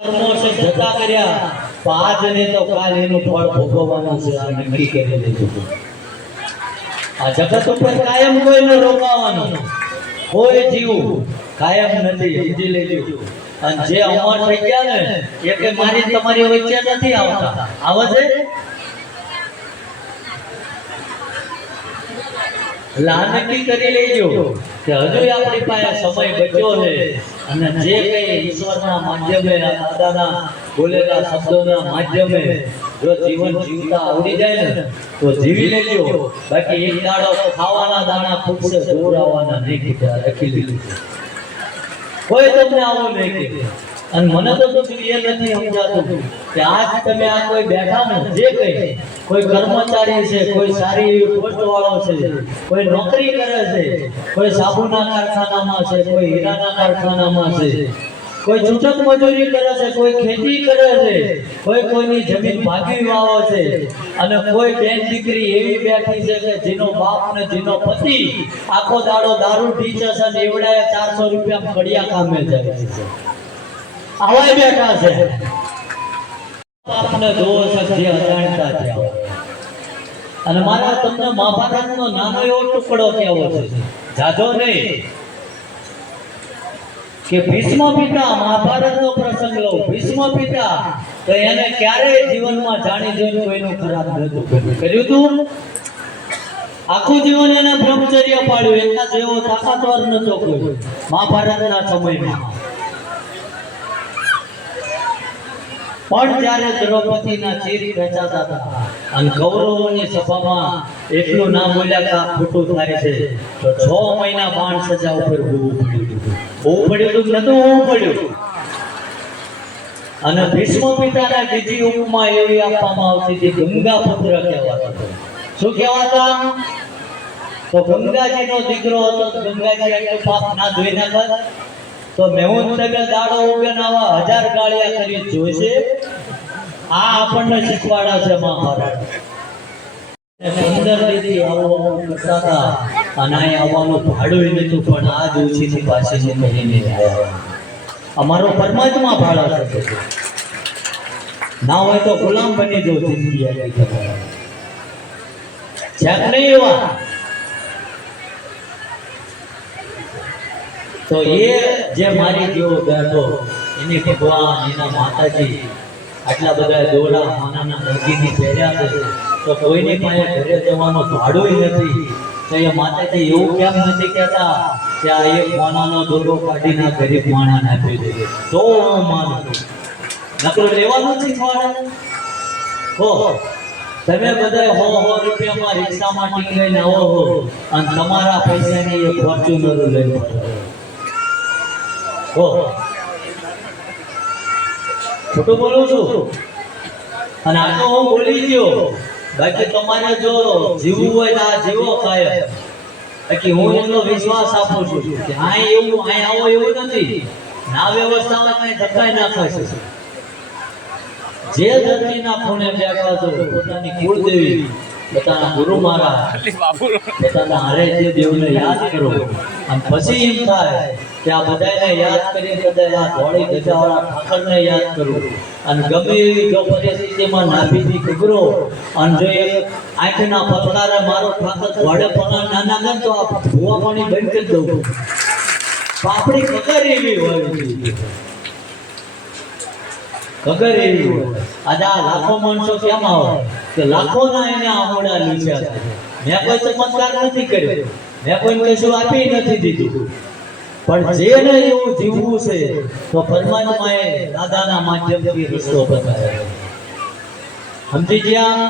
કર્મો છે જતા કર્યા આજ ને તો કાલ એનું ફળ ભોગવવાનું છે આ નક્કી કરી લીધું આ જગત ઉપર કાયમ કોઈને રોકાવાનું કોઈ જીવ કાયમ નથી સમજી લેજો અને જે અમર થઈ ગયા ને એ કે મારી તમારી વચ્ચે નથી આવતા આવે છે લાનકી કરી લેજો કે હજુ આપણી પાસે સમય બચ્યો છે અને જે કઈ ઈશ્વરના માધ્યમે દાદાના બોલેલા શબ્દોના માધ્યમે જો જીવન જીવતા આવડી જાય ને તો જીવી લેજો બાકી એક દાડો ખાવાના દાણા ફૂટશે જોર આવવાના નહીં કીધા લખી લીધું કોઈ તમને આવું નહીં કીધું અને મને તો એ નથી સમજાતું કે આજ તમે આ કોઈ બેઠા ને જે કઈ કોઈ કર્મચારી છે કોઈ સારી એવી પોસ્ટ વાળો છે કોઈ નોકરી કરે છે કોઈ સાબુના કારખાનામાં છે કોઈ હીરાના કારખાનામાં છે કોઈ છૂટક મજૂરી કરે છે કોઈ ખેતી કરે છે કોઈ કોઈની જમીન ભાગી વાવો છે અને કોઈ બેન દીકરી એવી બેઠી છે કે જેનો બાપ ને જેનો પતિ આખો દાડો દારૂ ઢીચે છે ને એવડાએ 400 રૂપિયા કડિયા કામે જાય છે આવા બેઠા છે આપને દોષ જે અજાણતા થયા અને મારા તમને મહાભારતનો નાનો એવો ટુકડો કહેવો છે જાજો નહીં કે ભીષ્મ પિતા મહાભારતનો પ્રસંગ લો ભીષ્મ પિતા તો એને ક્યારેય જીવનમાં જાણી જોઈને કોઈનું ખરાબ નહોતું કર્યું તું આખું જીવન એને બ્રહ્મચર્ય પાડ્યું એના જેવો તાકાતવર નતો કોઈ મહાભારતના સમયમાં પણ જ્યારે દ્રૌપદીના ચીર ખેંચાતા હતા અને કૌરવોની સભામાં એટલું ના બોલ્યા કે આ ખોટું થાય છે તો 6 મહિના બાણ સજા ઉપર હોવું પડ્યું નતું હોવું પડ્યું અને ભીષ્મ પિતાના બીજી ઉપમા એવી આપવામાં આવતી હતી ગંગા પુત્ર કહેવાતો શું કહેવાતા તો ગંગાજીનો દીકરો હતો તો ગંગાજી આટલું પાપ ના ધોઈ નાખત તો મેહુન તમે દાડો ઉગે આવા 1000 ગાળિયા કરી જોઈશે આ આપણને શીખવાડા છે મહાભારત સુંદર રીતે આવો કરતા હતા અને અહીં આવવાનું ભાડું નતું પણ આ ઓછીથી પાછી કહીને અમારો પરમાત્મા ભાડા છે ના હોય તો ગુલામ બની જો જિંદગી જ્યાં નહીં એવા તો એ જે મારી જેવો બેઠો એની ભગવાન એના માતાજી આટલા બધા દોડા માનાના દર્દીની પહેર્યા છે તો કોઈની પાસે ઘરે જવાનો ભાડું નથી તો એ માતાજી એવું કેમ નથી કહેતા કે આ એક માનાનો દોરો કાઢીને ગરીબ માણસને આપી દે તો હું માનું નકરું લેવાનું જ શીખવાડે હો તમે બધા 100 રૂપિયામાં રિક્ષામાં ટીંગાઈને આવો હો અને તમારા પૈસાની એક ફોર્ચ્યુનર લઈ ખોટું બોલું છું અને આ તો હું બોલી ગયો બાકી તમારે જો જીવવું હોય તો આ જીવો કાયમ બાકી હું એટલો વિશ્વાસ આપું છું કે અહીં આવો એવું નથી ના વ્યવસ્થામાં કઈ ધક્કાઈ નાખાશે જે ધરતીના ખૂણે બેઠા છો પોતાની કુળદેવી પોતાના ગુરુ મહારાજ પોતાના હરેજી દેવને યાદ કરો અને પછી એમ થાય કે આ બધાને યાદ કરી કદાચ આ ધોળી ગજાવાળા ઠાકરને યાદ કરું અને ગમે એવી જો પરિસ્થિતિમાં નાભીથી ખબરો અને જો એક આંખના પથડારે મારો ઠાકર ઘોડે પણ નાના કરે તો આ ભૂવા પાણી બંધ કરી દઉં તો આપણી કદર એવી હોય કદર એવી હોય આજે આ લાખો માણસો કેમ આવે કે લાખોના એને આમોડા લીધા મેં કોઈ ચમત્કાર નથી કર્યો મેં કોઈને કશું આપી નથી દીધું પણ જેને એવું જીવવું છે તો પરમાત્માએ દાદાના માધ્યમથી રસ્તો બતાવ્યો સમજી ગયા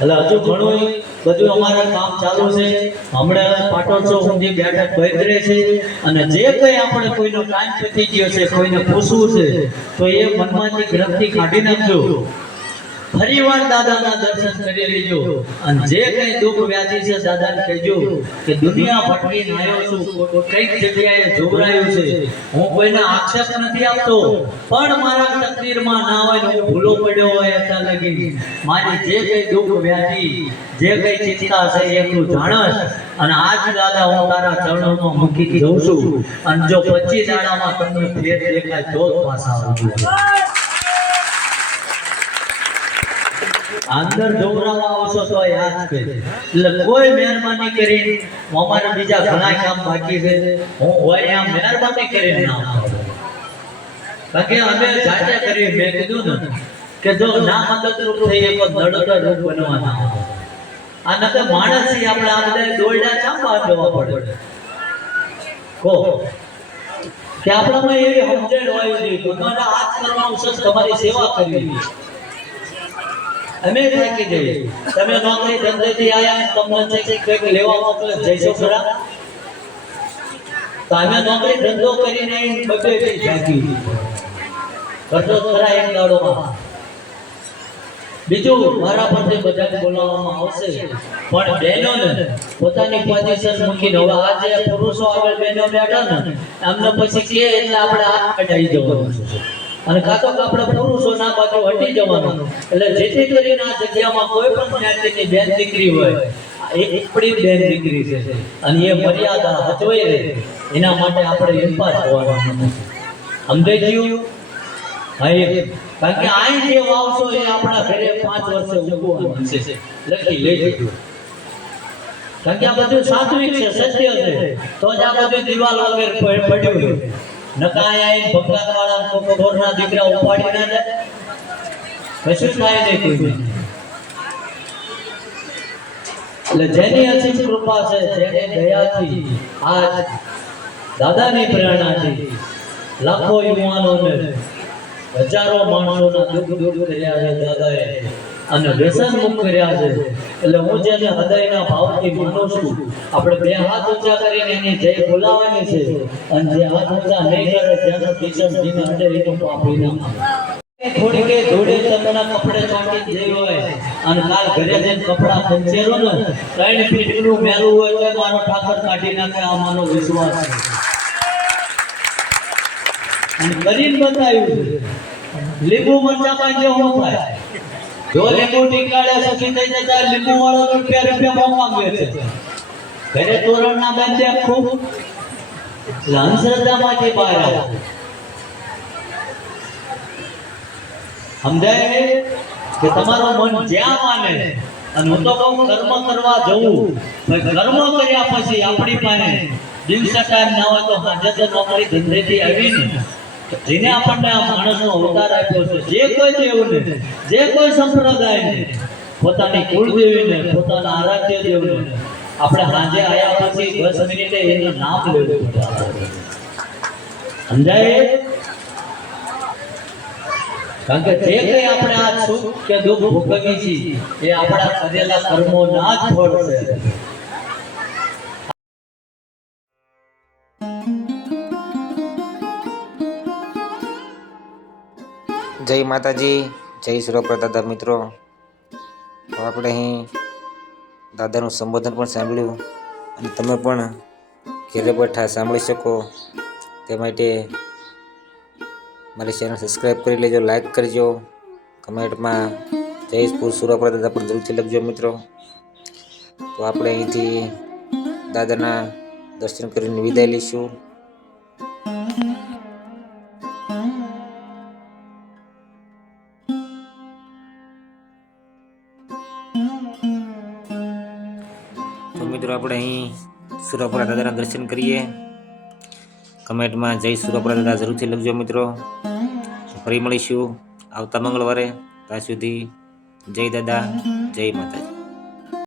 એટલે હજુ ઘણું બધું અમારા કામ ચાલુ છે હમણાં પાટોત્સવ સુધી બેઠક ભેદરે છે અને જે કંઈ આપણે કોઈનો ટાઈમ પતી ગયો છે કોઈને પૂછવું છે તો એ મનમાંથી ગ્રંથિ કાઢી નાખજો ફરીવાર દાદાના દર્શન કરી લેજો અને જે કઈ દુઃખ વ્યાધિ છે દાદાને કહેજો કે દુનિયા ભટકીને આવ્યો છું કઈક જગ્યાએ જોવરાયું છે હું કોઈને આક્ષેપ નથી આપતો પણ મારા તકદીરમાં ના હોય હું ભૂલો પડ્યો હોય એટલા લગી મારી જે કઈ દુઃખ વ્યાધિ જે કઈ ચિંતા છે એ તું જાણસ અને આજ દાદા હું તારા ચરણોમાં મૂકી જઉં છું અને જો 25 દાડામાં તમને ફેર દેખાય તો પાછા આવજો અંદર જોવરાવા આવશો તો યાદ છે એટલે કોઈ મહેરબાની કરીને અમારે બીજા ઘણા કામ બાકી છે હું હોય આમ મહેરબાની કરીને ના આવું કારણ કે અમે જાતે કરી મેં કીધું ને કે જો ના મદદરૂપ થઈ એક નડતર રૂપ બનવાના આ નકર માણસ છે આપણે આ બધા દોરડા ચામ બાંધવા પડે કો કે આપણામાં એવી સમજણ હોય છે તમારા હાથ કરવાનું છે તમારી સેવા કરવી અમે થાકી જઈએ તમે નોકરી ધંધેથી આયા તમને કંઈક લેવા મોકલે જઈશો ખરા તો અમે નોકરી ધંધો કરીને બબે થાકી કરતો ખરા એક દાડોમાં બીજું મારા પરથી બધાને બોલાવવામાં આવશે પણ બહેનોને પોતાની પોઝિશન મૂકીને હવે આજે પુરુષો આગળ બહેનો બેઠા ને એમને પછી કે એટલે આપણે હાથ કઢાઈ જવાનું છે અને કાં તો આપણે પુરુષોના બાજુ હટી જવાનું એટલે જેથી કરીને આ જગ્યામાં કોઈ પણ જ્ઞાતિની બેન દીકરી હોય એ આપણી બેન દીકરી છે અને એ મર્યાદા હચવાઈ રહે એના માટે આપણે ઇન્પાસ હોવાનું સમજાઈ ગયું કારણ કે આ જે વાવશો એ આપણા ઘરે 5 વર્ષે ઉગવાનું છે લખી લેજો કારણ કે આ બધું સાત્વિક છે સત્ય છે તો જ આ બધું દિવાલ વગર પડ્યું નકાયા એક ભગવાન વાળા કોકોરના દીકરા ઉપાડી ના જાય કશું થાય નહીં કોઈ એટલે જેની અસીમ કૃપા છે જેની દયાથી આજ દાદાની પ્રેરણાથી લાખો યુવાનોને હજારો માણસોના દુઃખ દૂર કર્યા છે દાદાએ અને વ્યસન મુક્ત કર્યા છે એટલે હું જેને હૃદયના ભાવથી માનું છું આપણે બે હાથ ઊંચા કરીને એની જય બોલાવવાની છે અને જે હાથ ઊંચા નહીં કરે જેનો કિશન જીને અડે એનું પાપી ના થોડી કે ધોડે તમને કપડે ચોંટી જઈ હોય અને કાલ ઘરે જઈને કપડા પંચેરો ને 3 ફીટનું મેલું હોય તો મારો ઠાકર કાઢી નાખે આ મારો વિશ્વાસ છે અને કરીને બતાવ્યું છે લીંબુ મરચા પાંજે હું થાય જો લીંબુ ટીકાડે સખી થઈ જતા લીંબુ વાળો રૂપિયા માંગે છે ઘરે તોરણ ના બાંધે ખૂબ અંધશ્રદ્ધામાંથી બહાર આવે સમજાય કે તમારું મન જ્યાં માને અને હું તો કહું કર્મ કરવા જવું કર્મ કર્યા પછી આપણી પાસે દિવસે ટાઈમ ના હોય તો હાજર નોકરી ધંધેથી આવીને જેને આપણને આ માણસનો અવતાર આપ્યો છે જે કોઈ દેવને જે કોઈ સંપ્રદાયને પોતાની કુળદેવીને પોતાના આરાધ્ય દેવને આપણે સાંજે આયા પછી 10 મિનિટે એનું નામ લેવું પડે સમજાય કારણ કે જે કંઈ આપણે આ સુખ કે દુઃખ ભોગવીએ છીએ એ આપણા કરેલા કર્મોના જ ફળ છે જય માતાજી, જય સુરપ્રત દાદા મિત્રો. તો આપણે અહીં દાદાનું સંબોધન પણ સાંભળ્યું અને તમે પણ ઘેરે બેઠા સાંભળી શકો તે માટે મારી ચેનલ સબસ્ક્રાઈબ કરી લેજો, લાઈક કરજો, કમેન્ટમાં જય સુરપ્રત દાદા પણ જરૂરથી લખજો મિત્રો. તો આપણે અહીંથી દાદાના દર્શન કરીને વિદાય લઈશું. તો મિત્રો આપણે અહીં સુરપુરા દાદાના દર્શન કરીએ. કમેન્ટમાં જય સુરપુરા દાદા જરૂરથી લખજો મિત્રો. ફરી મળીશું આવતા મંગળવારે. ત્યાં સુધી જય દાદા, જય માતાજી.